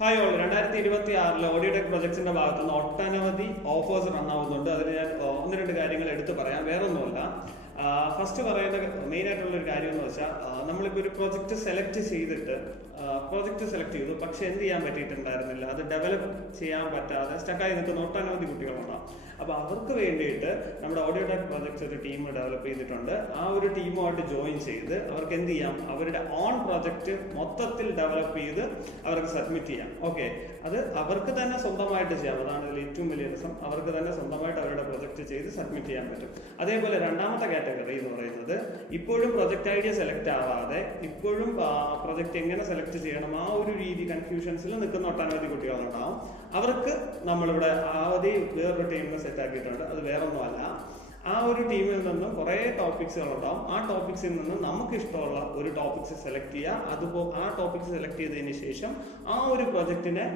Hi all 2026 ഓഡിയോടെക് പ്രൊജക്ട്സിന്റെ ഭാഗത്ത് നിന്ന് ഒട്ടനവധി ഓഫേഴ്സ് റൺ ആവുന്നുണ്ട്. അതിൽ ഞാൻ ഒന്ന് രണ്ട് കാര്യങ്ങൾ എടുത്തു പറയാം. വേറൊന്നുമല്ല, ഫസ്റ്റ് പറയുന്ന മെയിൻ ആയിട്ടുള്ള ഒരു കാര്യം എന്ന് വെച്ചാൽ, നമ്മളിപ്പോൾ ഒരു പ്രൊജക്ട് സെലക്ട് ചെയ്തിട്ട് ചെയ്തു, പക്ഷെ എന്ത് ചെയ്യാൻ പറ്റിയിട്ടുണ്ടായിരുന്നില്ല, അത് ഡെവലപ്പ് ചെയ്യാൻ പറ്റാതെ സ്റ്റക്കായി നിൽക്കുന്ന ഒട്ടനവധി കുട്ടികളുണ്ടാവും. അപ്പോൾ അവർക്ക് വേണ്ടിയിട്ട് നമ്മുടെ ഓഡിയോടെക് പ്രൊജക്ട്സ് ഒരു ടീം ഡെവലപ്പ് ചെയ്തിട്ടുണ്ട്. ആ ഒരു ടീമുമായിട്ട് ജോയിൻ ചെയ്ത് അവർക്ക് എന്ത് ചെയ്യാം, അവരുടെ ഓൺ പ്രൊജക്ട് മൊത്തത്തിൽ ഡെവലപ്പ് ചെയ്ത് അവർക്ക് സബ്മിറ്റ് ചെയ്യാം. ഓക്കെ, അത് അവർക്ക് തന്നെ സ്വന്തമായിട്ട് ചെയ്യാം. അതാണ് ഇതിൽ ഏറ്റവും വലിയ രസം. അവർക്ക് തന്നെ സ്വന്തമായിട്ട് അവരുടെ പ്രൊജക്ട് ചെയ്ത് സബ്മിറ്റ് ചെയ്യാൻ പറ്റും. അതേപോലെ രണ്ടാമത്തെ കാറ്റഗറി എന്ന് പറയുന്നത്, ഇപ്പോഴും പ്രൊജക്ട് ഐഡിയ സെലക്ട് ആവാതെ ഇപ്പോഴും പ്രൊജക്ട് എങ്ങനെ സെലക്ട് ചെയ്യണം ആ ഒരു രീതി കൺഫ്യൂഷൻസിൽ നിൽക്കുന്ന ഒട്ടനവധി കുട്ടികളുണ്ടാവും. അവർക്ക് നമ്മളിവിടെ ആദ്യം വേറൊരു ടീമിനെ സെറ്റ് ആക്കിയിട്ടുണ്ട്. അത് വേറൊന്നുമല്ല, ആ ഒരു ടീമിൽ നിന്നും കുറേ ടോപ്പിക്സുകളുണ്ടാവും. ആ ടോപ്പിക്സിൽ നിന്ന് നമുക്ക് ഇഷ്ടമുള്ള ഒരു ടോപ്പിക്സ് സെലക്ട് ചെയ്യുക. അതുപോലെ ആ ടോപ്പിക്സ് സെലക്ട് ചെയ്തതിന് ശേഷം ആ ഒരു പ്രൊജക്റ്റിനെ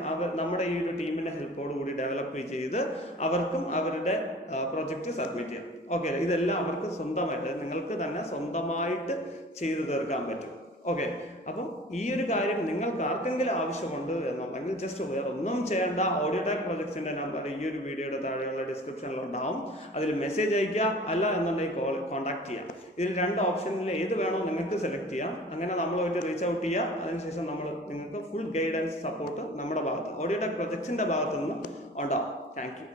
നമ്മുടെ ഈ ഒരു ടീമിന്റെ ഹെൽപ്പോട് കൂടി ഡെവലപ്പ് ചെയ്ത് അവർക്കും അവരുടെ പ്രൊജക്റ്റ് സബ്മിറ്റ് ചെയ്യാം. ഓക്കെ, ഇതെല്ലാം അവർക്ക് സ്വന്തമായിട്ട്, നിങ്ങൾക്ക് തന്നെ സ്വന്തമായിട്ട് ചെയ്തു തീർക്കാൻ പറ്റും. ഓക്കെ, അപ്പം ഈ ഒരു കാര്യം നിങ്ങൾക്ക് ആർക്കെങ്കിലും ആവശ്യമുണ്ട് എന്നുണ്ടെങ്കിൽ ജസ്റ്റ് വേറെ ഒന്നും ചെയ്യേണ്ട, ഓഡിയോടെക് പ്രൊജക്ട്സിന്റെ നമ്പർ ഈ ഒരു വീഡിയോയുടെ താഴെയുള്ള ഡിസ്ക്രിപ്ഷനിൽ ഉണ്ടാവും. അതിൽ മെസ്സേജ് അയക്കുക, അല്ല എന്നുണ്ടെങ്കിൽ കോൺടാക്ട് ചെയ്യാം. ഇതിൽ രണ്ട് ഓപ്ഷനിൽ ഏത് വേണോ നിങ്ങൾക്ക് സെലക്ട് ചെയ്യാം. അങ്ങനെ നമ്മളുമായിട്ട് റീച്ച് ഔട്ട് ചെയ്യുക. അതിനുശേഷം നിങ്ങൾക്ക് ഫുൾ ഗൈഡൻസ് സപ്പോർട്ട് നമ്മുടെ ഭാഗത്ത് ഓഡിയോടെക് പ്രൊജക്ട്സിന്റെ ഭാഗത്തു നിന്ന് ഉണ്ടാവും. Thank you.